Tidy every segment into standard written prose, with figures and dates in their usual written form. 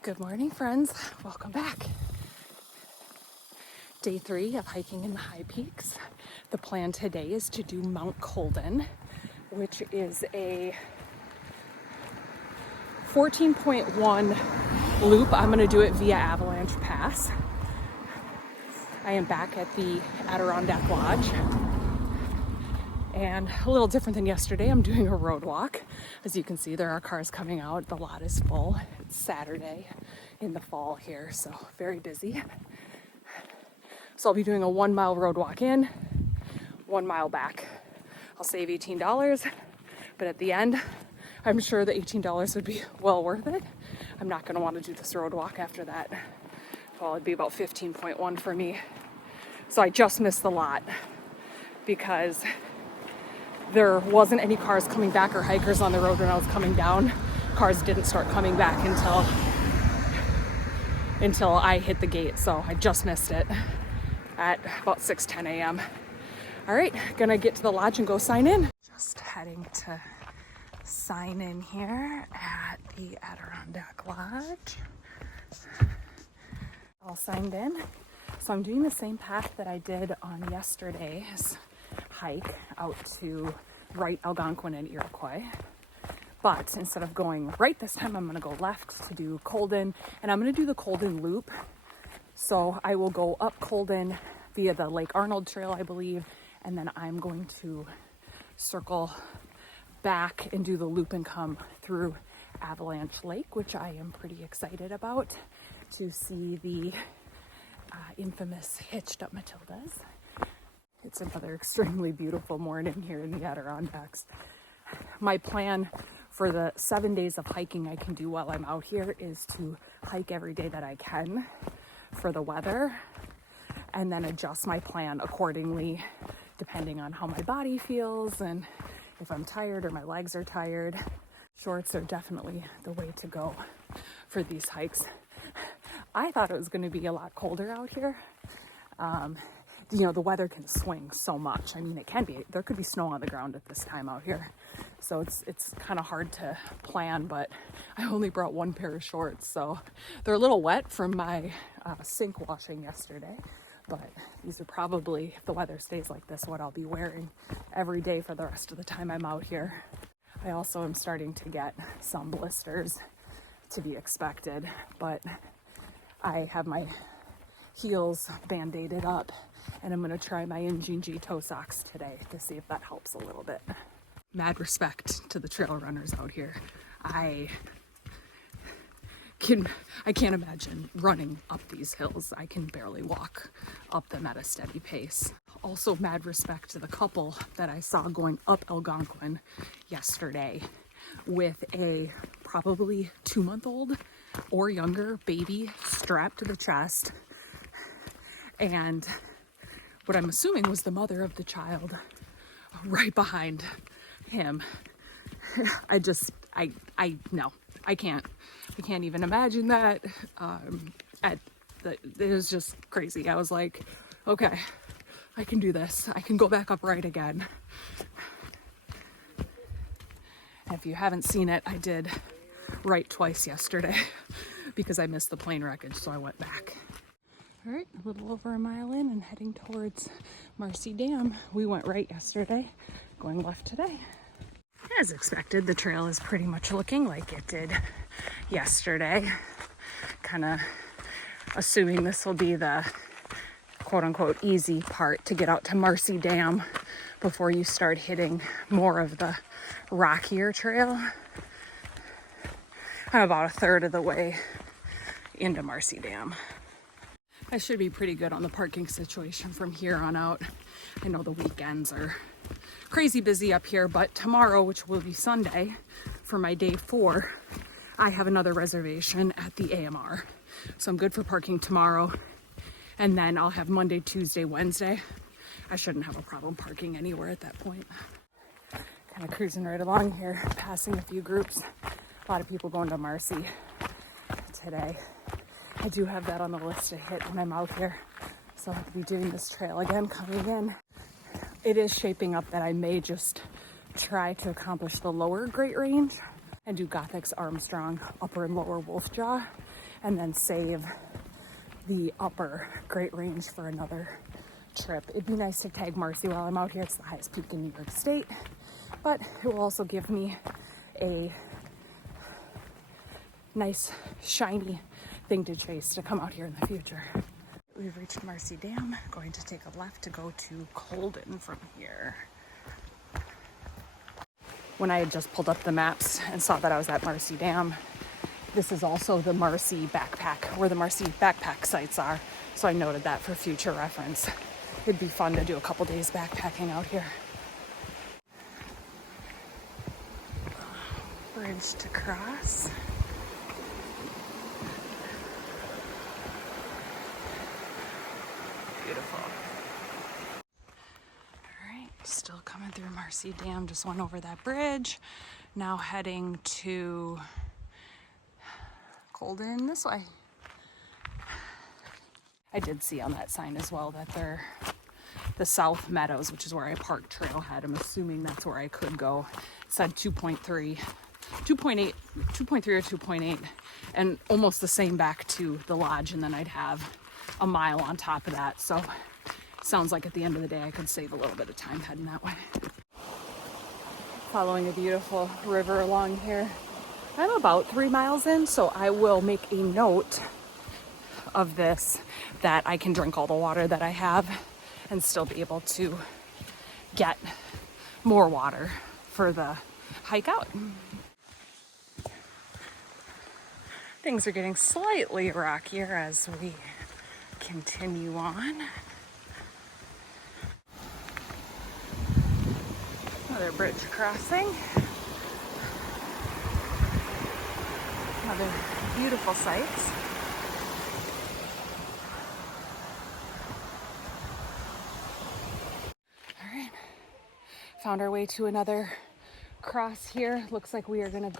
Good morning, friends. Welcome back. Day 3 of hiking in the high peaks. The plan today is to do Mount Colden, which is a 14.1 loop. I'm going to do it via Avalanche Pass. I am back at the Adirondack Loj. And a little different than yesterday, I'm doing a road walk. As you can see, there are cars coming out. The lot is full. It's Saturday in the fall here, so very busy. So I'll be doing a 1 mile road walk in, 1 mile back. I'll save $18, but at the end, I'm sure the $18 would be well worth it. I'm not gonna want to do this road walk after that. Well, it'd be about 15.1 for me. So I just missed the lot because there wasn't any cars coming back or hikers on the road when I was coming down. Cars didn't start coming back until I hit the gate, so I just missed it at about 6:10 a.m. All right, gonna get to the lodge and go sign in. Just heading to sign in here at the Adirondack Loj. All signed in. So I'm doing the same path that I did on yesterday's hike out to right Algonquin and Iroquois. But instead of going right this time, I'm going to go left to do Colden, and I'm going to do the Colden loop. So I will go up Colden via the Lake Arnold Trail, I believe, and then I'm going to circle back and do the loop and come through Avalanche Lake, which I am pretty excited about, to see the infamous Hitched Up Matildas. It's another extremely beautiful morning here in the Adirondacks. My plan for the 7 days of hiking I can do while I'm out here is to hike every day that I can for the weather, and then adjust my plan accordingly depending on how my body feels and if I'm tired or my legs are tired. Shorts are definitely the way to go for these hikes. I thought it was going to be a lot colder out here. The weather can swing so much. I mean, it can be. There could be snow on the ground at this time out here. So it's kind of hard to plan, but I only brought one pair of shorts. So they're a little wet from my sink washing yesterday. But these are probably, if the weather stays like this, what I'll be wearing every day for the rest of the time I'm out here. I also am starting to get some blisters, to be expected, but I have my heels band-aided up, and I'm going to try my Injinji toe socks today to see if that helps a little bit. Mad respect to the trail runners out here. I can't imagine running up these hills. I can barely walk up them at a steady pace. Also, mad respect to the couple that I saw going up Algonquin yesterday with a probably 2-month-old or younger baby strapped to the chest, and what I'm assuming was the mother of the child right behind him. I can't even imagine that. It was just crazy. I was like, okay, I can do this. I can go back upright again. If you haven't seen it, I did right twice yesterday because I missed the plane wreckage, so I went back. All right, a little over a mile in and heading towards Marcy Dam. We went right yesterday, going left today. As expected, the trail is pretty much looking like it did yesterday. Kind of assuming this will be the quote-unquote easy part to get out to Marcy Dam before you start hitting more of the rockier trail. I'm about a third of the way into Marcy Dam. I should be pretty good on the parking situation from here on out. I know the weekends are crazy busy up here, but tomorrow, which will be Sunday, for my day 4, I have another reservation at the AMR. So I'm good for parking tomorrow. And then I'll have Monday, Tuesday, Wednesday. I shouldn't have a problem parking anywhere at that point. Kind of cruising right along here, passing a few groups. A lot of people going to Marcy today. I do have that on the list to hit when I'm out here. So I'll be doing this trail again coming in. It is shaping up that I may just try to accomplish the lower Great Range and do Gothic's Armstrong, upper and lower Wolfjaw, and then save the upper Great Range for another trip. It'd be nice to tag Marcy while I'm out here. It's the highest peak in New York State, but it will also give me a nice shiny thing to chase to come out here in the future. We've reached Marcy Dam. Going to take a left to go to Colden from here. When I had just pulled up the maps and saw that I was at Marcy Dam, this is also the Marcy backpack, where the Marcy backpack sites are. So I noted that for future reference. It'd be fun to do a couple days backpacking out here. Bridge to cross. Beautiful. All right, still coming through Marcy Dam. Just went over that bridge. Now heading to Colden this way. I did see on that sign as well that they're the South Meadows, which is where I parked trailhead. I'm assuming that's where I could go. It said 2.8 or 2.8, and almost the same back to the lodge, and then I'd have a mile on top of that. So sounds like at the end of the day I could save a little bit of time heading that way. Following a beautiful river along here. I'm about 3 miles in, so I will make a note of this that I can drink all the water that I have and still be able to get more water for the hike out. Things are getting slightly rockier as we continue on. Another bridge crossing. Other beautiful sights. All right, found our way to another cross here. Looks like we are gonna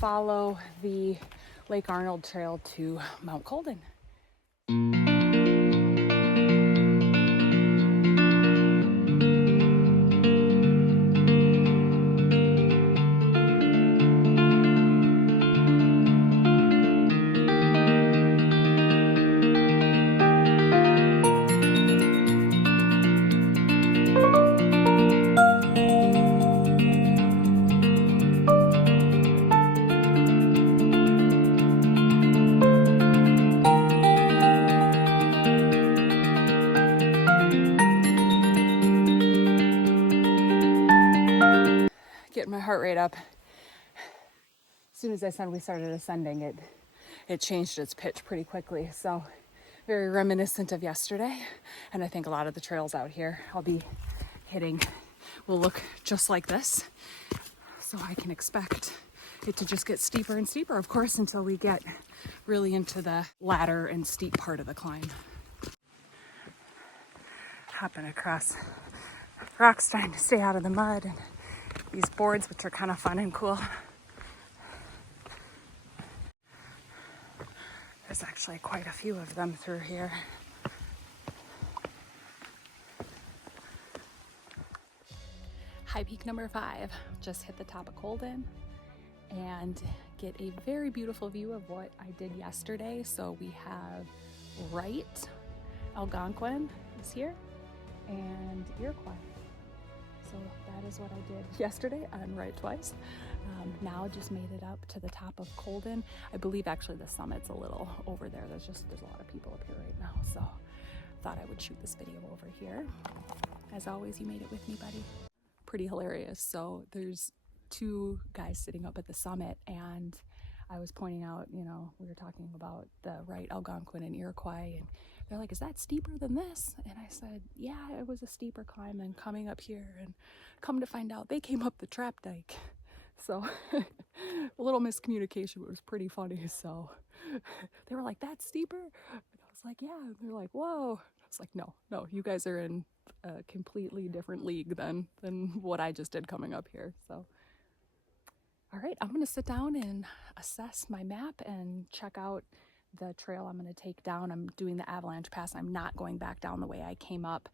follow the Lake Arnold Trail to Mount Colden. Getting my heart rate up. As soon as we started ascending, it changed its pitch pretty quickly. So very reminiscent of yesterday. And I think a lot of the trails out here I'll be hitting will look just like this. So I can expect it to just get steeper and steeper, of course, until we get really into the ladder and steep part of the climb. Hopping across rocks, trying to stay out of the mud, and these boards, which are kind of fun and cool. There's actually quite a few of them through here. High peak number 5. Just hit the top of Colden and get a very beautiful view of what I did yesterday. So we have Wright, Algonquin is here, and Iroquois. So that is what I did yesterday on Wright twice. Now just made it up to the top of Colden. I believe actually the summit's a little over there. There's a lot of people up here right now. So thought I would shoot this video over here. As always, you made it with me, buddy. Pretty hilarious. So there's 2 guys sitting up at the summit, and I was pointing out, we were talking about the Wright, Algonquin, and Iroquois, and they're like, is that steeper than this? And I said, yeah, it was a steeper climb than coming up here. And come to find out, they came up the trap dike. So a little miscommunication, but it was pretty funny. So they were like, that's steeper? And I was was like, yeah. And they're like, whoa. I was like, no, you guys are in a completely different league than what I just did coming up here. So, all right, I'm going to sit down and assess my map and check out the trail I'm going to take down. I'm doing the Avalanche Pass. I'm not going back down the way I came up,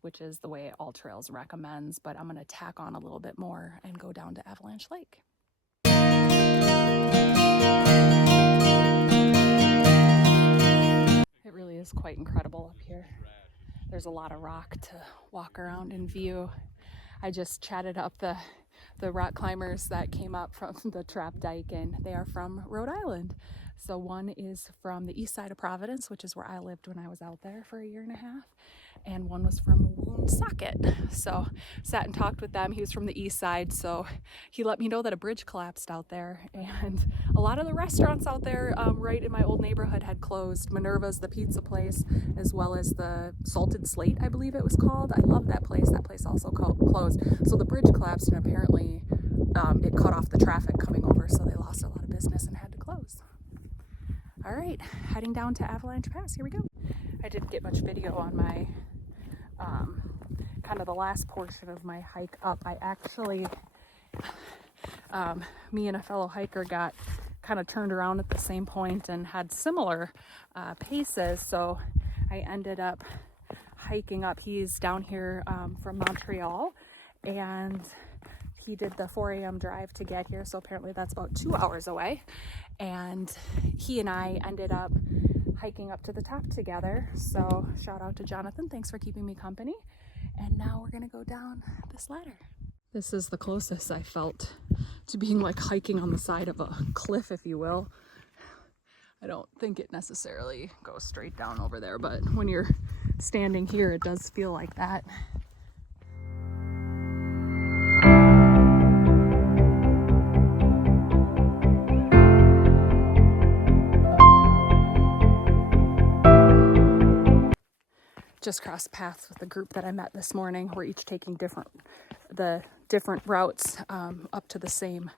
which is the way All Trails recommends, but I'm going to tack on a little bit more and go down to Avalanche Lake. It really is quite incredible up here. There's a lot of rock to walk around and view. I just chatted up the rock climbers that came up from the Trap Dike, and they are from Rhode Island. So one is from the east side of Providence, which is where I lived when I was out there for a year and a half, and one was from Woonsocket. So sat and talked with them. He was from the east side, so he let me know that a bridge collapsed out there, and a lot of the restaurants out there right in my old neighborhood had closed. Minerva's, the pizza place, as well as the Salted Slate, I believe it was called. I love that place. That place also closed. So the bridge collapsed, and apparently it cut off the traffic coming over, so they lost a lot of business and had to close. All right, heading down to Avalanche Pass. Here we go. I didn't get much video on my kind of the last portion of my hike up. I actually, me and a fellow hiker got kind of turned around at the same point and had similar paces. So I ended up hiking up. He's down here from Montreal, and he did the 4 a.m. drive to get here. So apparently that's about 2 hours away. And he and I ended up hiking up to the top together. So shout out to Jonathan. Thanks for keeping me company. And now we're going to go down this ladder. This is the closest I felt to being like hiking on the side of a cliff, if you will. I don't think it necessarily goes straight down over there, but when you're standing here, it does feel like that. Just crossed paths with the group that I met this morning. We're each taking the different routes up to the same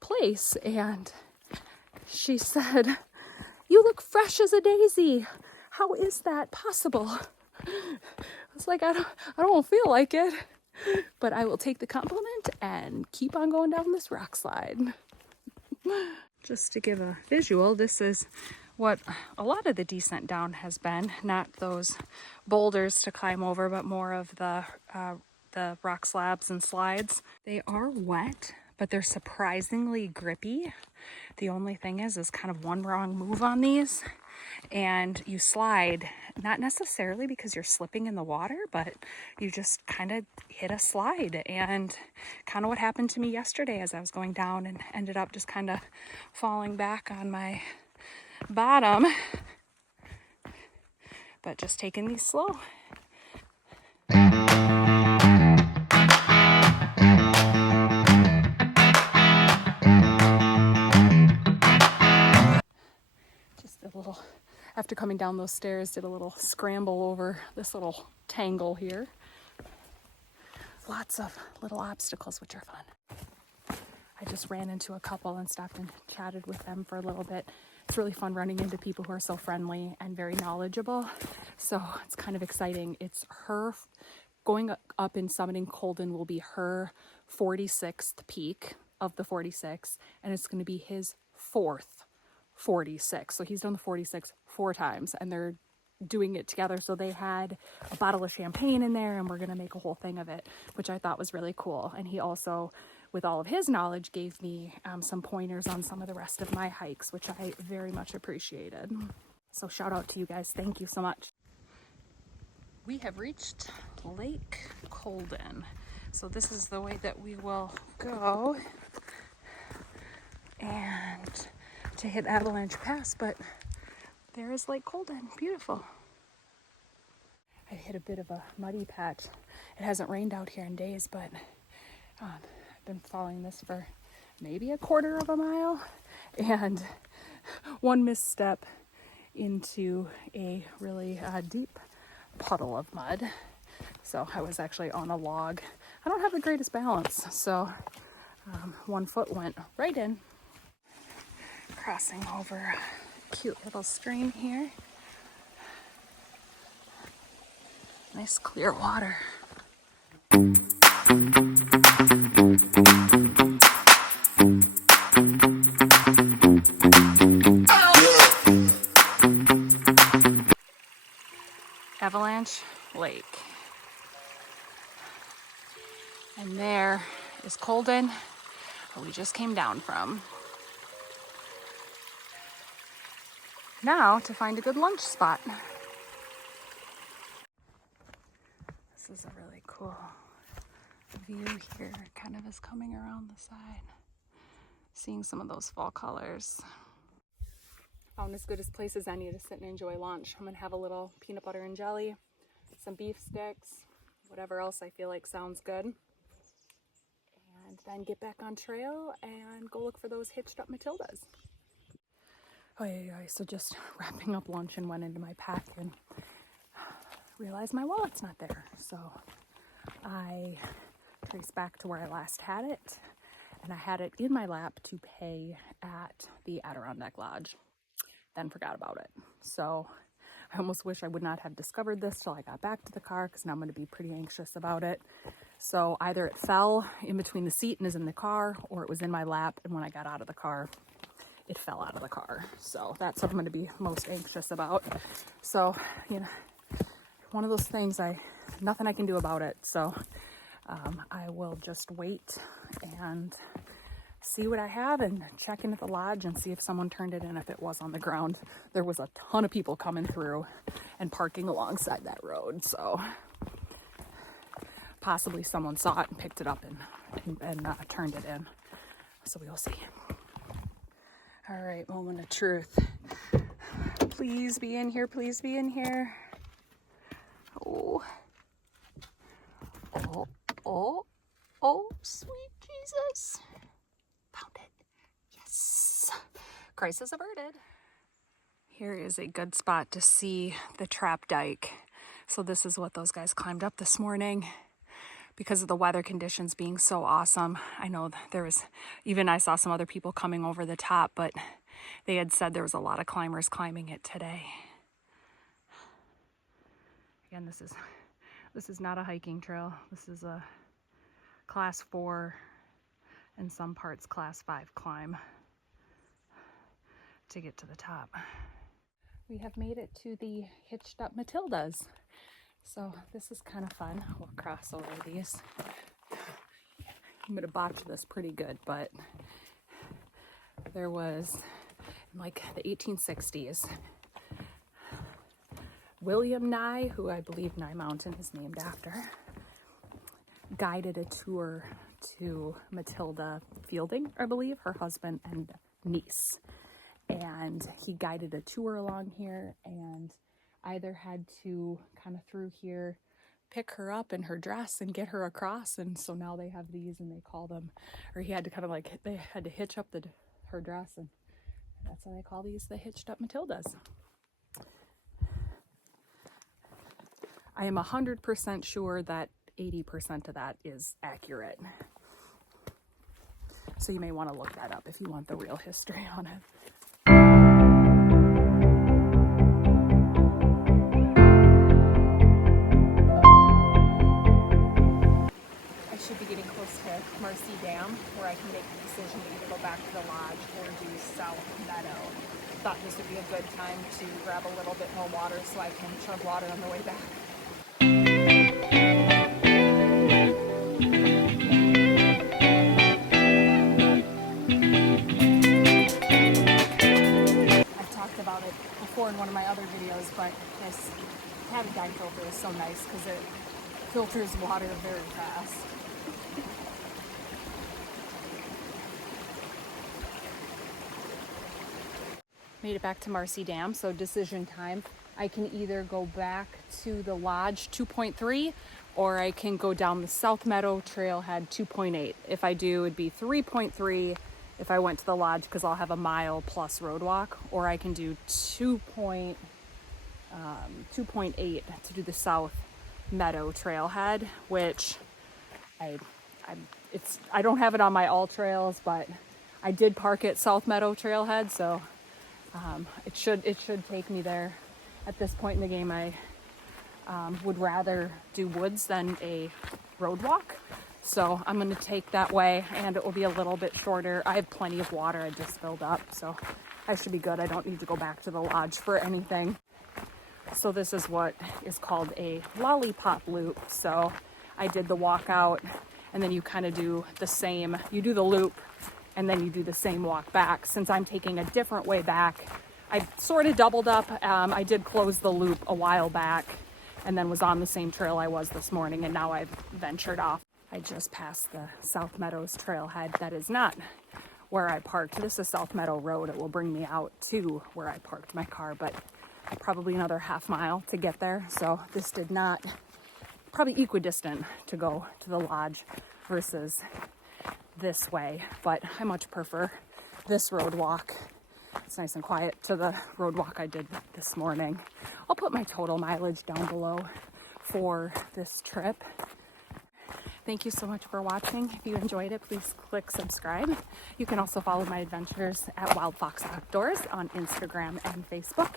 place, and she said, "You look fresh as a daisy. How is that possible?" I was like, I don't feel like it, but I will take the compliment and keep on going down this rock slide. Just to give a visual, this is what a lot of the descent down has been. Not those boulders to climb over, but more of the rock slabs and slides. They are wet, but they're surprisingly grippy. The only thing is kind of one wrong move on these, and you slide, not necessarily because you're slipping in the water, but you just kind of hit a slide. And kind of what happened to me yesterday as I was going down, and ended up just kind of falling back on my bottom, but just taking these slow. Just a little, after coming down those stairs, did a little scramble over this little tangle here. Lots of little obstacles, which are fun. I just ran into a couple and stopped and chatted with them for a little bit. It's really fun running into people who are so friendly and very knowledgeable. So it's kind of exciting. It's her going up and summiting Colden will be her 46th peak of the 46, and it's going to be his fourth 46. So he's done the 46 4 times, and they're doing it together. So they had a bottle of champagne in there, and we're going to make a whole thing of it, which I thought was really cool. And he also, with all of his knowledge, gave me some pointers on some of the rest of my hikes, which I very much appreciated. So shout out to you guys. Thank you so much. We have reached Lake Colden. So this is the way that we will go and to hit Avalanche Pass, but there is Lake Colden. Beautiful. I hit a bit of a muddy patch. It hasn't rained out here in days, but I've been following this for maybe a quarter of a mile, and one misstep into a really deep puddle of mud. So I was actually on a log. I don't have the greatest balance, so one foot went right in. Crossing over a cute little stream here. Nice clear water. Avalanche Lake. And there is Colden, where we just came down from. Now to find a good lunch spot. This is a really cool view here. It kind of is coming around the side. Seeing some of those fall colors. Found as good a place as any to sit and enjoy lunch. I'm gonna have a little peanut butter and jelly, some beef sticks, whatever else I feel like sounds good. And then get back on trail and go look for those Hitched Up Matildas. Oh yeah, so just wrapping up lunch and went into my pack and realized my wallet's not there. So I traced back to where I last had it, and I had it in my lap to pay at the Adirondack Loj. Then forgot about it. So I almost wish I would not have discovered this till I got back to the car, because now I'm going to be pretty anxious about it. So either it fell in between the seat and is in the car, or it was in my lap, and when I got out of the car, it fell out of the car. So that's what I'm going to be most anxious about. So, you know, one of those things, nothing I can do about it. So I will just wait and see what I have and check in at the lodge and see if someone turned it in if it was on the ground. There was a ton of people coming through and parking alongside that road. So possibly someone saw it and picked it up and turned it in. So we will see. All right, moment of truth. Please be in here, please be in here. Oh, sweet Jesus. Found it. Yes. Crisis averted. Here is a good spot to see the trap dike. So this is what those guys climbed up this morning. Because of the weather conditions being so awesome. I know I saw some other people coming over the top, but they had said there was a lot of climbers climbing it today. Again, this is not a hiking trail. This is a class 4 and some parts class 5 climb to get to the top. We have made it to the Hitched Up Matildas. So this is kind of fun. We'll cross over these. I'm gonna botch this pretty good, but there was, in like the 1860s, William Nye, who I believe Nye Mountain is named after, guided a tour to Matilda Fielding, I believe, her husband and niece. And he guided a tour along here and either had to kind of through here pick her up in her dress and get her across, and so now they have these and they call them, or he had to kind of like, they had to hitch up her dress, and that's why they call these the Hitched Up Matildas. I am 100% sure that 80% of that is accurate. So you may want to look that up if you want the real history on it. I should be getting close to Marcy Dam, where I can make the decision to either go back to the lodge or do South Meadow. Thought this would be a good time to grab a little bit more water so I can chug water on the way back. About it before in one of my other videos, but this Adirondack filter is so nice because it filters water very fast. Made it back to Marcy Dam, so decision time. I can either go back to the lodge 2.3 or I can go down the South Meadow trailhead 2.8. If I do, it'd be 3.3 if I went to the lodge, because I'll have a mile plus road walk, or I can do 2.8 to do the South Meadow trailhead, which I don't have it on my all trails, but I did park at South Meadow trailhead, so it should take me there. At this point in the game, I would rather do woods than a road walk. So I'm going to take that way, and it will be a little bit shorter. I have plenty of water I just filled up, so I should be good. I don't need to go back to the lodge for anything. So this is what is called a lollipop loop. So I did the walk out, and then you kind of do the same. You do the loop, and then you do the same walk back. Since I'm taking a different way back, I sort of doubled up. I did close the loop a while back, and then was on the same trail I was this morning, and now I've ventured off. I just passed the South Meadows trailhead. That is not where I parked. This is South Meadow Road. It will bring me out to where I parked my car, but probably another half mile to get there. So this did not, probably equidistant to go to the lodge versus this way, but I much prefer this road walk. It's nice and quiet to the road walk I did this morning. I'll put my total mileage down below for this trip. Thank you so much for watching. If you enjoyed it, please click subscribe. You can also follow my adventures at Wild Fox Outdoors on Instagram and Facebook.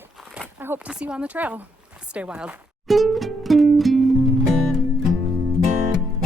I hope to see you on the trail. Stay wild.